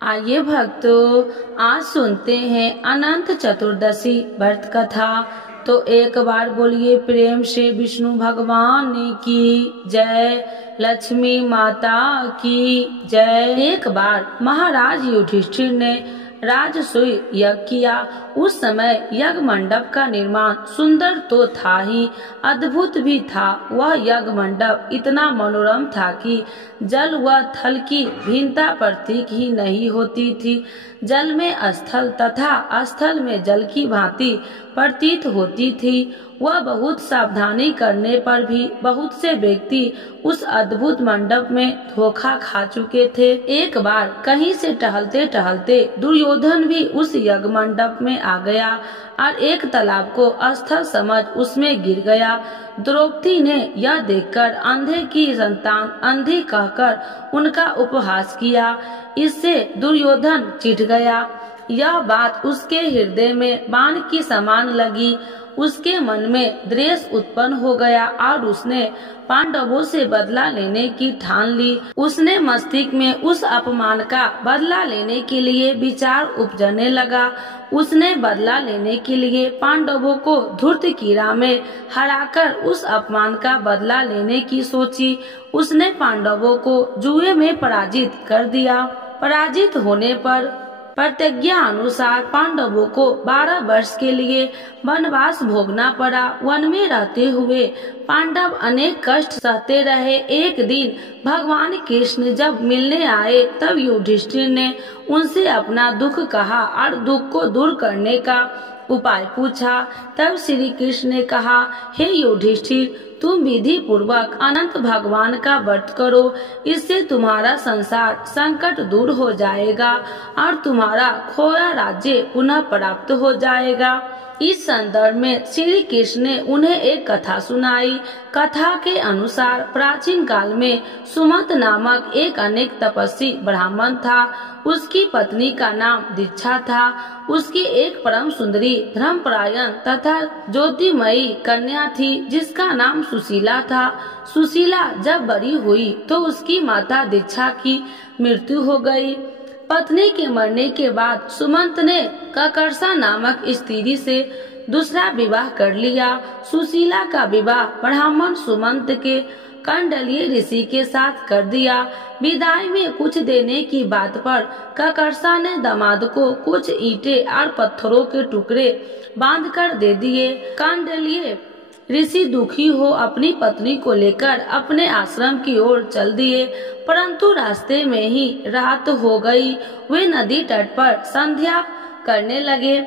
आइए भक्तों, आज सुनते हैं अनंत चतुर्दशी व्रत कथा। तो एक बार बोलिए प्रेम से विष्णु भगवान की जय, लक्ष्मी माता की जय। एक बार महाराज युधिष्ठिर ने राजसूय यज्ञ किया। उस समय यज्ञ मंडप का निर्माण सुंदर तो था ही, अद्भुत भी था। वह यज्ञ मंडप इतना मनोरम था कि जल व थल की भिन्नता प्रतीक ही नहीं होती थी। जल में स्थल तथा स्थल में जल की भांति प्रतीत होती थी। वह बहुत सावधानी करने पर भी बहुत से व्यक्ति उस अद्भुत मंडप में धोखा खा चुके थे। एक बार कहीं से टहलते टहलते दुर्योधन भी उस यज्ञ मंडप में आ गया और एक तालाब को स्थल समझ उसमें गिर गया। द्रौपदी ने यह देखकर अंधे की संतान अंधी कहकर उनका उपहास किया। इससे दुर्योधन चिढ़ गया। यह बात उसके हृदय में बाण की समान लगी। उसके मन में द्वेष उत्पन्न हो गया और उसने पांडवों से बदला लेने की ठान ली। उसने मस्तिष्क में उस अपमान का बदला लेने के लिए विचार उपजने लगा। उसने बदला लेने के लिए पांडवों को धूर्तकीरा में हराकर उस अपमान का बदला लेने की सोची। उसने पांडवों को जुए में पराजित कर दिया। पराजित होने पर प्रतिज्ञा अनुसार पांडवों को 12 वर्ष के लिए वनवास भोगना पड़ा। वन में रहते हुए पांडव अनेक कष्ट सहते रहे। एक दिन भगवान कृष्ण जब मिलने आए तब युधिष्ठिर ने उनसे अपना दुख कहा और दुख को दूर करने का उपाय पूछा। तब श्री कृष्ण ने कहा, हे युधिष्ठिर, तुम विधि पूर्वक अनंत भगवान का व्रत करो। इससे तुम्हारा संसार संकट दूर हो जाएगा और तुम्हारा खोया राज्य पुनः प्राप्त हो जाएगा। इस संदर्भ में श्री कृष्ण ने उन्हें एक कथा सुनाई। कथा के अनुसार प्राचीन काल में सुमंत नामक एक अनेक तपस्वी ब्राह्मण था। उसकी पत्नी का नाम दीक्षा था। उसकी एक परम सुंदरी धर्मपरायण तथा ज्योतिमयी कन्या थी जिसका नाम सुशीला था। सुशीला जब बड़ी हुई तो उसकी माता दीक्षा की मृत्यु हो गई। पत्नी के मरने के बाद सुमंत ने ककरसा नामक स्त्री से दूसरा विवाह कर लिया। सुशीला का विवाह ब्राह्मण सुमंत के कंडलीय ऋषि के साथ कर दिया। विदाई में कुछ देने की बात पर ककरसा ने दामाद को कुछ ईंटें और पत्थरों के टुकड़े बांधकर दे दिए। कंडलीय ऋषि दुखी हो अपनी पत्नी को लेकर अपने आश्रम की ओर चल दिए, परंतु रास्ते में ही रात हो गई। वे नदी तट पर संध्या करने लगे।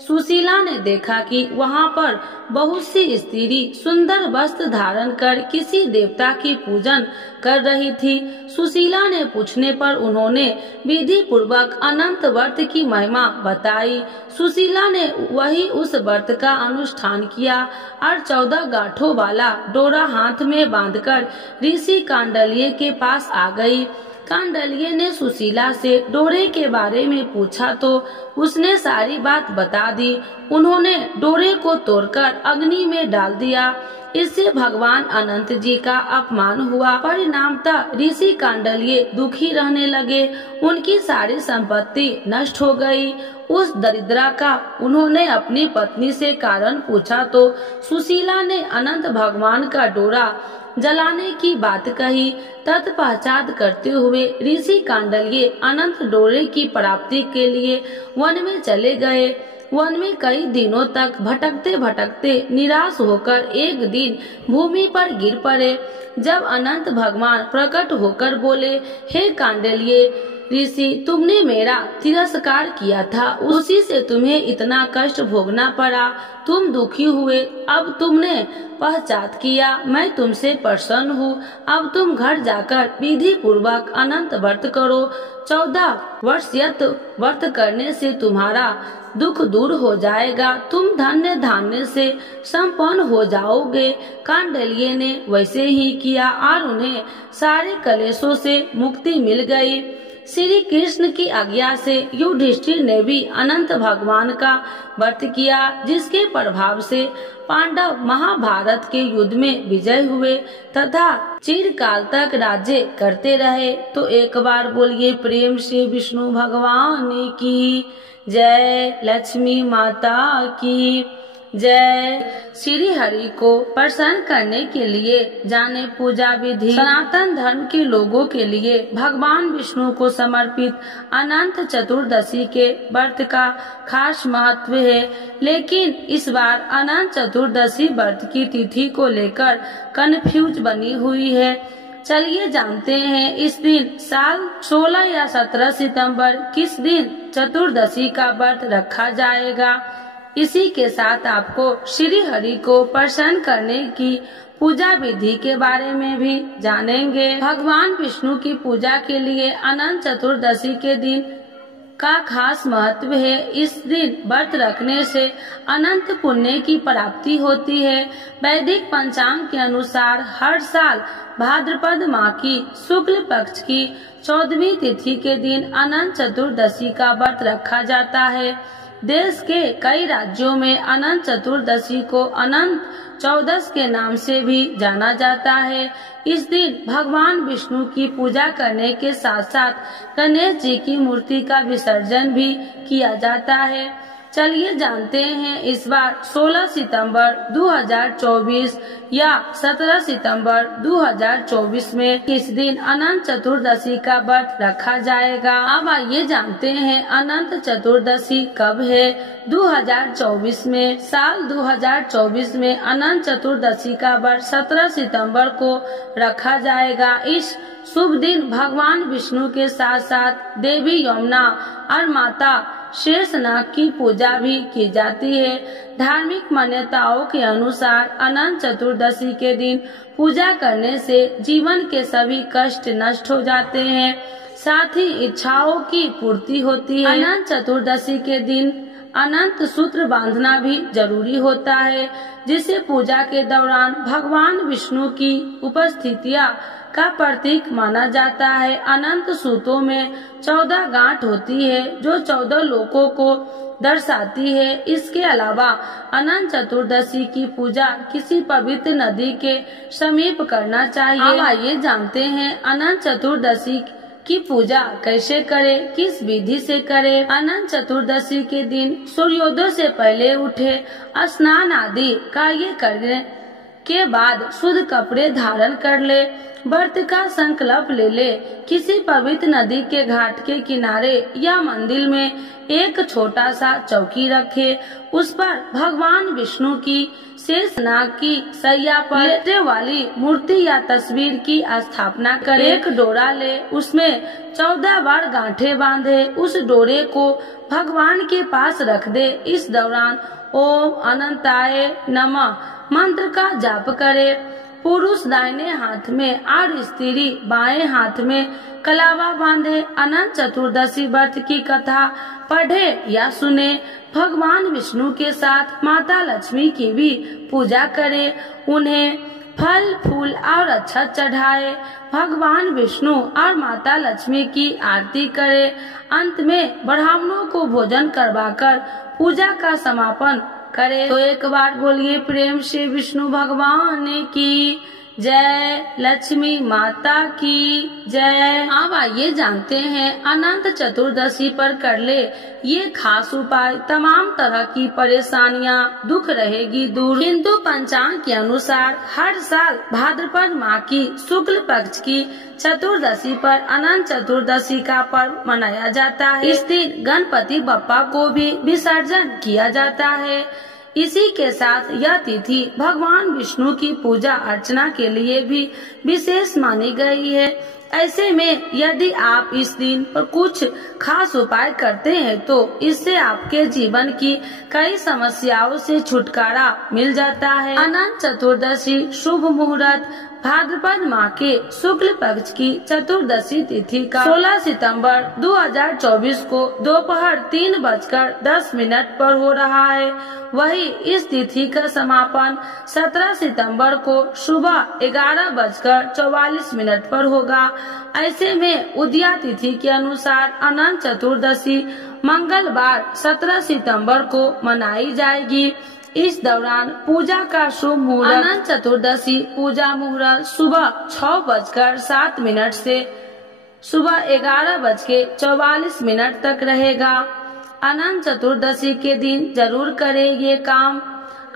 सुशीला ने देखा कि वहाँ पर बहुत सी स्त्री सुंदर वस्त्र धारण कर किसी देवता की पूजन कर रही थी। सुशीला ने पूछने पर उन्होंने विधि पूर्वक अनंत व्रत की महिमा बताई। सुशीला ने वही उस व्रत का अनुष्ठान किया और 14 गांठों वाला डोरा हाथ में बांधकर ऋषि कांडल्य के पास आ गई। कांडल्य ने सुशीला से डोरे के बारे में पूछा तो उसने सारी बात बता दी। उन्होंने डोरे को तोड़कर अग्नि में डाल दिया। इससे भगवान अनंत जी का अपमान हुआ। परिणामतः ऋषि कांडल्य दुखी रहने लगे। उनकी सारी संपत्ति नष्ट हो गई। उस दरिद्रा का उन्होंने अपनी पत्नी से कारण पूछा तो सुशीला ने अनंत भगवान का डोरा जलाने की बात कही। तत्पश्चात करते हुए ऋषि कांडल्य अनंत डोरे की प्राप्ति के लिए वन में चले गए। वन में कई दिनों तक भटकते भटकते निराश होकर एक दिन भूमि पर गिर पड़े। जब अनंत भगवान प्रकट होकर बोले, हे कांडल्य ऋषि, तुमने मेरा तिरस्कार किया था, उसी से तुम्हें इतना कष्ट भोगना पड़ा। तुम दुखी हुए, अब तुमने पश्चात किया, मैं तुमसे प्रसन्न हूँ। अब तुम घर जाकर विधि पूर्वक अनंत व्रत करो। 14 वर्षयत व्रत करने से तुम्हारा दुख दूर हो जाएगा। तुम धन्य धान्य से संपन्न हो जाओगे। कांडल्य ने वैसे ही किया और उन्हें सारे कलेशों से मुक्ति मिल गई। श्री कृष्ण की आज्ञा से युधिष्ठिर ने भी अनंत भगवान का व्रत किया, जिसके प्रभाव से पांडव महाभारत के युद्ध में विजय हुए तथा चिरकाल तक राज्य करते रहे। तो एक बार बोलिए प्रेम से विष्णु भगवान की जय, लक्ष्मी माता की जय। श्री हरि को प्रसन्न करने के लिए जाने पूजा विधि। सनातन धर्म के लोगों के लिए भगवान विष्णु को समर्पित अनंत चतुर्दशी के व्रत का खास महत्व है, लेकिन इस बार अनंत चतुर्दशी व्रत की तिथि को लेकर कन्फ्यूज बनी हुई है। चलिए जानते हैं इस दिन साल 16 या 17 सितंबर किस दिन चतुर्दशी का व्रत रखा जाएगा। इसी के साथ आपको श्री हरि को प्रसन्न करने की पूजा विधि के बारे में भी जानेंगे। भगवान विष्णु की पूजा के लिए अनंत चतुर्दशी के दिन का खास महत्व है। इस दिन व्रत रखने से अनंत पुण्य की प्राप्ति होती है। वैदिक पंचांग के अनुसार हर साल भाद्रपद माह की शुक्ल पक्ष की 14वीं तिथि के दिन अनंत चतुर्दशी का व्रत रखा जाता है। देश के कई राज्यों में अनंत चतुर्दशी को अनंत चौदस के नाम से भी जाना जाता है। इस दिन भगवान विष्णु की पूजा करने के साथ साथ गणेश जी की मूर्ति का विसर्जन भी किया जाता है। चलिए जानते हैं इस बार 16 सितंबर 2024 या 17 सितंबर 2024 में किस दिन अनंत चतुर्दशी का व्रत रखा जाएगा। अब आइए जानते हैं अनंत चतुर्दशी कब है। 2024 में साल 2024 में अनंत चतुर्दशी का व्रत 17 सितंबर को रखा जाएगा। इस शुभ दिन भगवान विष्णु के साथ साथ देवी यमुना और माता शेषनाग की पूजा भी की जाती है। धार्मिक मान्यताओं के अनुसार अनंत चतुर्दशी के दिन पूजा करने से जीवन के सभी कष्ट नष्ट हो जाते हैं, साथ ही इच्छाओं की पूर्ति होती है। अनंत चतुर्दशी के दिन अनंत सूत्र बांधना भी जरूरी होता है, जिसे पूजा के दौरान भगवान विष्णु की उपस्थितियां का प्रतीक माना जाता है। अनंत सूतों में 14 गांठ होती है जो 14 लोकों को दर्शाती है। इसके अलावा अनंत चतुर्दशी की पूजा किसी पवित्र नदी के समीप करना चाहिए। अब आइए जानते हैं अनंत चतुर्दशी की पूजा कैसे करें, किस विधि से करें। अनंत चतुर्दशी के दिन सूर्योदय से पहले उठे, स्नान आदि कार्य करने के बाद शुद्ध कपड़े धारण कर ले, व्रत का संकल्प ले ले। किसी पवित्र नदी के घाट के किनारे या मंदिर में एक छोटा सा चौकी रखे, उस पर भगवान विष्णु की शेषनाग की सैया पर लेटे वाली मूर्ति या तस्वीर की स्थापना करे। एक डोरा ले, उसमें 14 बार गांठें बांधे, उस डोरे को भगवान के पास रख दे। इस दौरान ओम अनंताय नमः मंत्र का जाप करे। पुरुष दाहिने हाथ में और स्त्री बाएं हाथ में कलावा बांधे। अनंत चतुर्दशी व्रत की कथा पढ़े या सुने। भगवान विष्णु के साथ माता लक्ष्मी की भी पूजा करे, उन्हें फल फूल और अक्षत चढ़ाए। भगवान विष्णु और माता लक्ष्मी की आरती करे। अंत में ब्राह्मणों को भोजन करवाकर पूजा का समापन करे। तो एक बार बोलिए प्रेम से विष्णु भगवान की जय, लक्ष्मी माता की जय। अब आइए जानते हैं अनंत चतुर्दशी पर कर ले ये खास उपाय, तमाम तरह की परेशानियां दुख रहेगी दूर। हिंदू पंचांग के अनुसार हर साल भाद्रपद माह की शुक्ल पक्ष की चतुर्दशी पर अनंत चतुर्दशी का पर्व मनाया जाता है। इस दिन गणपति बप्पा को भी विसर्जन किया जाता है। इसी के साथ यह तिथि भगवान विष्णु की पूजा अर्चना के लिए भी विशेष मानी गई है। ऐसे में यदि आप इस दिन पर कुछ खास उपाय करते हैं तो इससे आपके जीवन की कई समस्याओं से छुटकारा मिल जाता है। अनंत चतुर्दशी शुभ मुहूर्त भाद्रपद माह के शुक्ल पक्ष की चतुर्दशी तिथि का 16 सितंबर 2024 को दोपहर 3:10 पर हो रहा है। वही इस तिथि का समापन 17 सितंबर को सुबह 11:44 पर होगा। ऐसे में उदया तिथि के अनुसार अनंत चतुर्दशी मंगलवार 17 सितंबर को मनाई जाएगी। इस दौरान पूजा का शुभ मुहूर्त अनंत चतुर्दशी पूजा मुहूर्त सुबह 6:07 से सुबह 11:44 तक रहेगा। अनंत चतुर्दशी के दिन जरूर करें ये काम।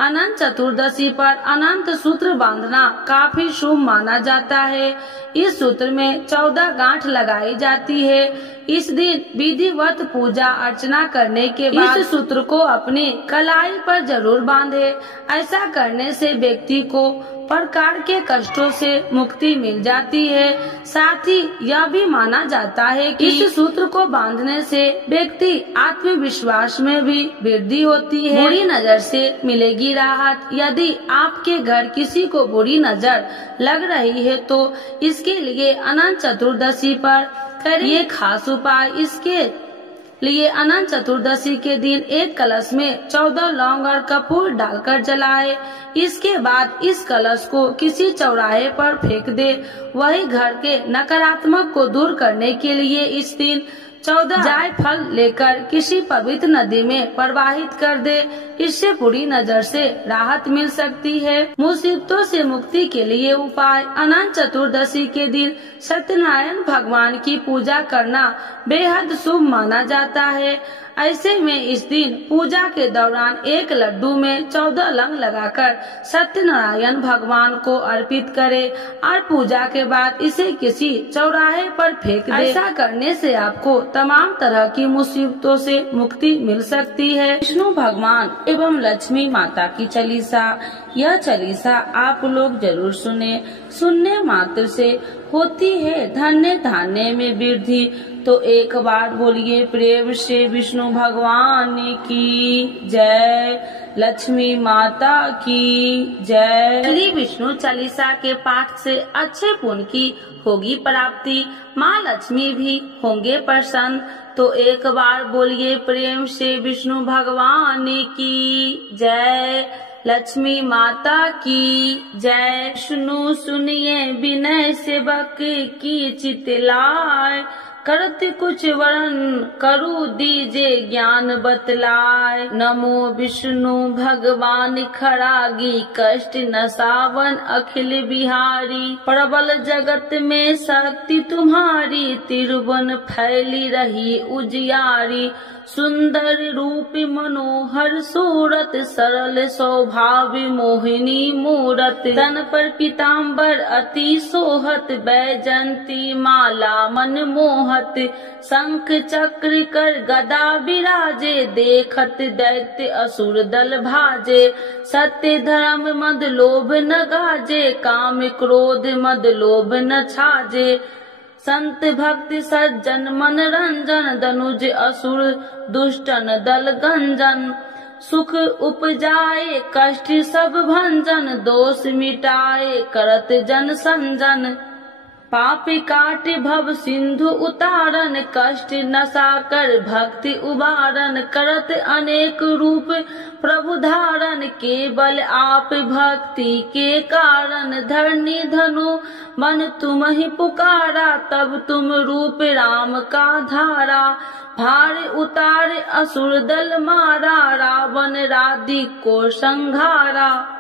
अनंत चतुर्दशी पर अनंत सूत्र बांधना काफी शुभ माना जाता है। इस सूत्र में 14 गांठ लगाई जाती है। इस दिन विधिवत पूजा अर्चना करने के बाद इस सूत्र को अपनी कलाई पर जरूर बांधे। ऐसा करने से व्यक्ति को प्रकार के कष्टों से मुक्ति मिल जाती है। साथ ही यह भी माना जाता है कि इस सूत्र को बांधने से व्यक्ति आत्मविश्वास में भी वृद्धि होती है। बुरी नजर से मिलेगी राहत। यदि आपके घर किसी को बुरी नजर लग रही है तो इसके लिए अनंत चतुर्दशी पर करिए खास उपाय। इसके लिए अनंत चतुर्दशी के दिन एक कलश में 14 लौंग और कपूर डालकर जलाए। इसके बाद इस कलश को किसी चौराहे पर फेंक दे। वही घर के नकारात्मक को दूर करने के लिए इस दिन 14 जायफल लेकर किसी पवित्र नदी में प्रवाहित कर दे। इससे बुरी नजर से राहत मिल सकती है। मुसीबतों से मुक्ति के लिए उपाय। अनंत चतुर्दशी के दिन सत्यनारायण भगवान की पूजा करना बेहद शुभ माना जाता है। ऐसे में इस दिन पूजा के दौरान एक लड्डू में 14 लौंग लगाकर सत्यनारायण भगवान को अर्पित करें और पूजा के बाद इसे किसी चौराहे पर फेंक दें। ऐसा करने से आपको तमाम तरह की मुसीबतों से मुक्ति मिल सकती है। विष्णु भगवान एवं लक्ष्मी माता की चालीसा। यह चालीसा आप लोग जरूर सुने। सुनने मात्र से होती है धन्य धान्य में वृद्धि। तो एक बार बोलिए प्रेम से विष्णु भगवान की जय, लक्ष्मी माता की जय। श्री विष्णु चालीसा के पाठ से अच्छे पुण्य की होगी प्राप्ति। माँ लक्ष्मी भी होंगे प्रसन्न। तो एक बार बोलिए प्रेम से विष्णु भगवान की जय, लक्ष्मी माता की जय। विष्णु सुनिए विनय सेवक की चितलाय, करत कुछ वरण करु दीजे ज्ञान बतलाय। नमो विष्णु भगवान खरागी कष्ट नसावन अखिल बिहारी। प्रबल जगत में शक्ति तुम्हारी, तिरुवन फैली रही उजियारी। सुंदर रूप मनोहर सूरत, सरल स्वभाव मोहिनी मूरत। तन पर पीताम्बर अति सोहत, बैजंती माला मन मोहत। शंख चक्र कर गदा विराजे, देखत दैत्य असुर दल भाजे। सत्य धर्म मद लोभ न गाजे, काम क्रोध मद लोभ न छाजे। संत भक्त सज्जन मन रंजन, दनुज असुर दुष्टन दल गंजन। सुख उपजाए कष्ट सब भंजन, दोष मिटाए करत जन संजन। पाप काट भव सिंधु उतारन, कष्ट नसा कर भक्ति उबारन। करत अनेक रूप प्रभु धारण, केवल आप भक्ति के कारण। धरनी धनु मन तुम ही पुकारा, तब तुम रूप राम का धारा। भार उतार असुर दल मारा, रावण राधि को संघारा।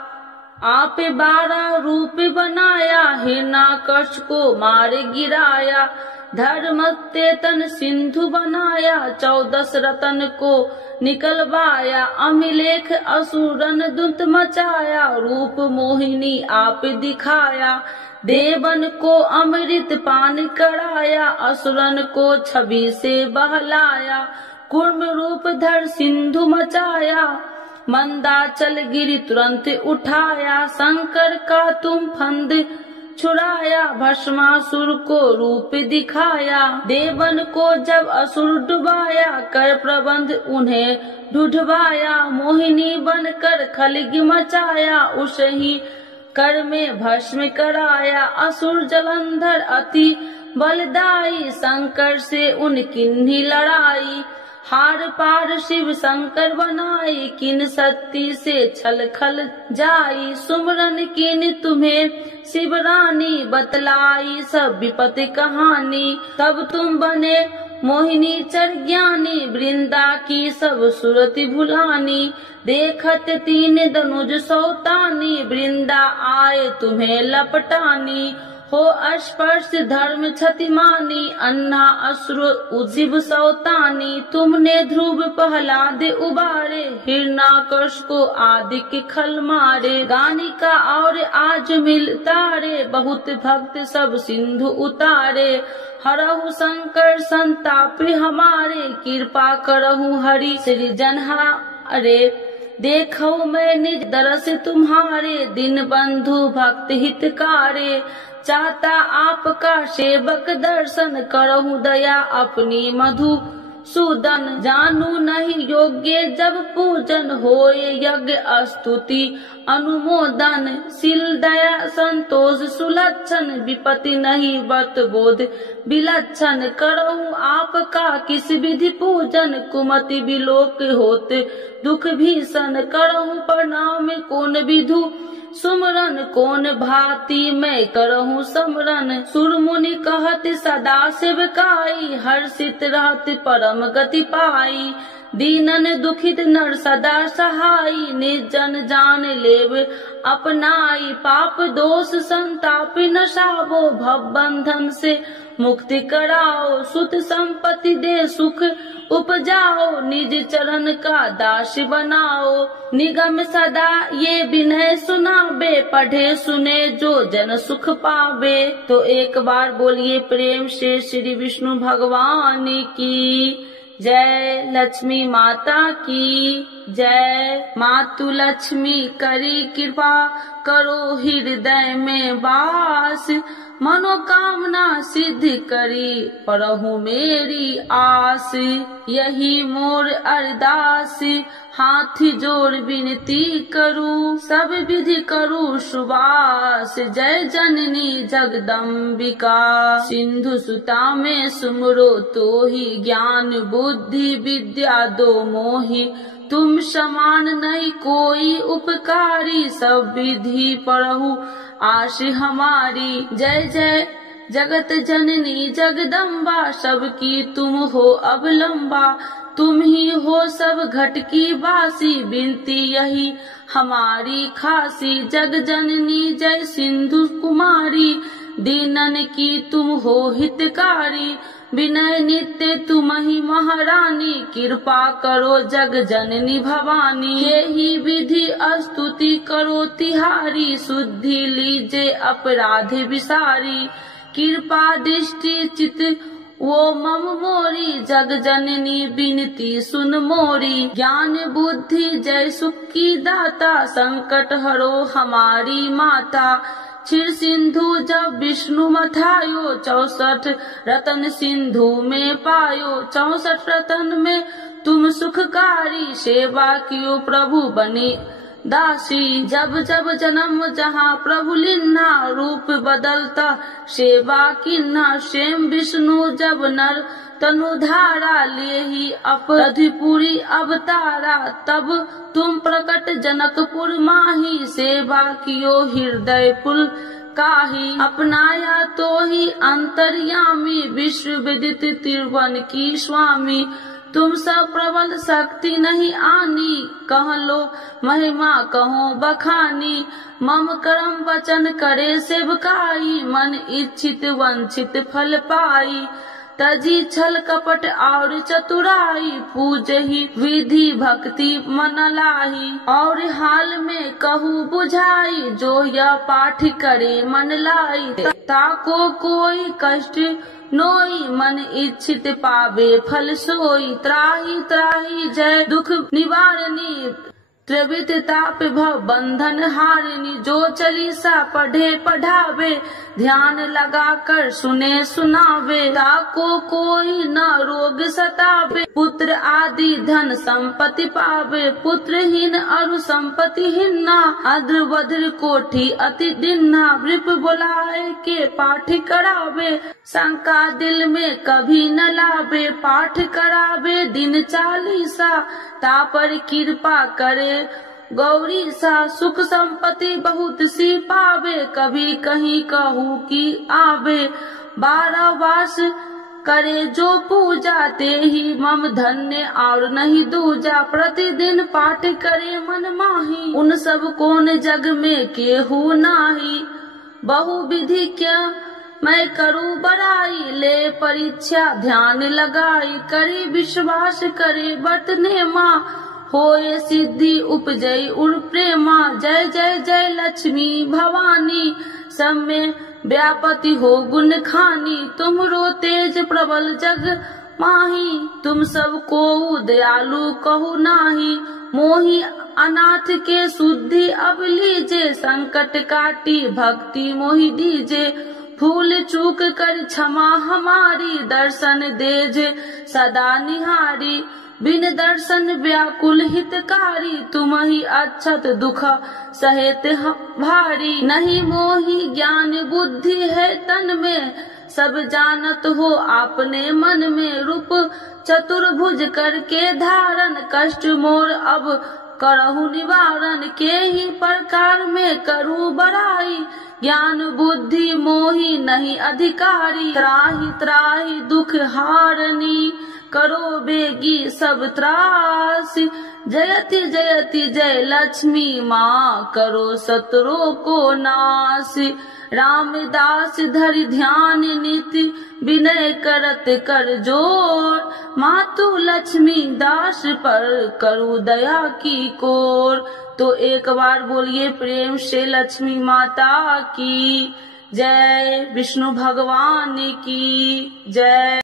आप 12 रूप बनाया, हिरण्याकश को मार गिराया। धर्म तेतन सिंधु बनाया, 14 रतन को निकलवाया। अमिलेख असुरन दुत मचाया, रूप मोहिनी आप दिखाया। देवन को अमृत पान कराया, असुरन को छवि से बहलाया। कूर्म रूप धर सिंधु मचाया, मंदाचल गिरि तुरंत उठाया। शंकर का तुम फंद छुड़ाया, भस्मासुर को रूप दिखाया। देवन को जब असुर डुबाया, कर प्रबंध उन्हें ढूढ़वाया। मोहिनी बनकर खलगी मचाया, उसे ही कर में भस्म कराया असुर जलंधर अति बलदाई, शंकर से उनकी लड़ाई, हार पार शिव शंकर बनाई, किन शक्ति से छल खल जाई, सुमरन किन तुम्हें शिव रानी, बतलाई सब विपत्ति कहानी, तब तुम बने मोहिनी चर ज्ञानी, वृंदा की सब सुरति भुलानी, देखत तीन धनुज सौतानी, वृंदा आए तुम्हें लपटानी, हो स्पर्श धर्म क्षतिमानी, अन्ना असुर उजिब सौतानी, तुमने ध्रुव प्रहलाद उबारे, हिरण्याकश को आदि के खल मारे, गानिका और आज मिल तारे, बहुत भक्त सब सिंधु उतारे, हरहु शंकर संताप हमारे, कृपा करहु हरि श्री जनहारे, देखो मैं निज दरस तुम्हारे, दिन बंधु भक्त हितकारे, चाहता आपका सेवक दर्शन, करहु दया अपनी मधु सूदन, जानू नहीं योग्य जब पूजन, होए यज्ञ स्तुति अनुमोदन, शील दया संतोष सुलक्षण, विपत्ति नहीं व्रत बोध विलक्षण, करहु आपका किस विधि पूजन, कुमति विलोक होते दुख भीषण, करहु प्रणाम कौन विधु सुमरन, कौन भांति मैं करहूँ समरन, सुर मुनि कहत सदा सेवकाई, हर्षित रहत परम गति पाई, दीनन दुखित नर सदा सहाई, निर्जन जान लेव अपनाई, पाप दोष संताप नसावो, भव बंधन से मुक्ति कराओ, सुत संपत्ति दे सुख उपजाओ, निज चरण का दास बनाओ, निगम सदा ये विनय सुनाबे, पढ़े सुने जो जन सुख पावे। तो एक बार बोलिए प्रेम से श्री विष्णु भगवान की जय, लक्ष्मी माता की जय। मातु लक्ष्मी करी कृपा, करो हृदय में वास, मनोकामना सिद्ध करी परहु मेरी आस, यही मोर अरदास, हाथ जोड़ विनती करूं, सब विधि करूं सुबास, जय जननी जगदम्बिका, सिंधु सुता में सुमरो तो ही, ज्ञान बुद्धि विद्या दो मोहि, तुम समान नहीं कोई उपकारी, सब विधि परहु आश हमारी, जय जय जगत जननी जगदम्बा, सबकी तुम हो अवलंबा, तुम ही हो सब घट की बासी, बिनती यही हमारी खासी, जग जननी जय सिंधु कुमारी, दीनन की तुम हो हितकारी, विनय नित्य तुम ही महारानी, कृपा करो जग जननी भवानी, यही विधि स्तुति करो तिहारी, शुद्धि लीजे अपराध विसारी, कृपा दृष्टि चित वो मम मोरी, जग जननी बिनती सुन मोरी, ज्ञान बुद्धि जय सुख की दाता, संकट हरो हमारी माता, क्षीर सिंधु जब विष्णु मथायो, 64 रतन सिंधु में पायो, 64 रतन में तुम सुखकारी, सेवा कियो प्रभु बने दासी, जब जब जन्म जहाँ प्रभु लिन्हा, रूप बदलता सेवा किन्हा, स्वयं विष्णु जब नर तनुधारा, ले ही अपधिपुरी अवतारा, तब तुम प्रकट जनकपुर माही, सेवा कियो हृदय पुल काही, अपनाया तो ही अंतर्यामी, विश्व विदित त्रिभुवन की स्वामी, तुम सब प्रबल शक्ति नहीं आनी, कह लो महिमा कहो बखानी, मम कर्म वचन करे सेवकाई, मन इच्छित वंचित फल पाई, तजी छल कपट और चतुराई, पूजहि विधि भक्ति मन लाही, और हाल में कहू बुझाई, जो यह पाठ करे मन लाई, ताको कोई कष्ट नोई, मन इच्छित पावे फल सोई, त्राही त्राही जय दुख निवारणी, त्रिविध ताप भव बंधन हारिणी, जो चालीसा पढ़े पढ़ावे, ध्यान लगा कर सुने सुनावे, ताको कोई न रोग सतावे, पुत्र आदि धन संपत्ति पावे, पुत्रहीन अरु संपत्तिहीन ना, अद्र वज्र कोठी अति दिन्ना, वृप बुलाए के पाठ करावे, शंका दिल में कभी न लावे, पाठ करावे दिन 40, तापर कृपा करे गौरी सा, सुख संपत्ति बहुत सी पावे, कभी कहीं कहू की आवे, 12 वर्ष करे जो पूजा, ते ही मम धन्य और नहीं दूजा, प्रतिदिन पाठ करे मन माही, उन सब कौन जग में केहू नाही, बहु विधि क्या मैं करूँ बड़ाई, ले परीक्षा ध्यान लगाई, करे विश्वास करे व्रत नेमा, होए सिद्धि उपजई उर प्रेमा, जय जय जय लक्ष्मी भवानी, सब में व्यापति हो गुण खानी, तुमरो तेज प्रबल जग माही, तुम सब को दयालु कहु नाही, मोहि अनाथ के शुद्धि अब लीजे, संकट काटी भक्ति मोहि दीजे, भूल चूक कर क्षमा हमारी, दर्शन देजे सदा निहारी, बिन दर्शन व्याकुल हितकारी, तुम ही अक्षत दुख सहेत भारी, नहीं मोहि ज्ञान बुद्धि है तन में, सब जानत हो आपने मन में, रूप चतुर्भुज करके धारण, कष्ट मोर अब करहु निवारण, के ही प्रकार में करूँ बड़ाई, ज्ञान बुद्धि मोहि नहीं अधिकारी, त्राहि त्राहि दुख हारनी, करो बेगी सब त्रासी, जयति जयति जय लक्ष्मी माँ, करो शत्रुओं को नासी, रामदास धरि ध्यान नीति, विनय करत कर जोर, मातु लक्ष्मी दास पर करू दया की कोर। तो एक बार बोलिए प्रेम से लक्ष्मी माता की जय, विष्णु भगवान की जय।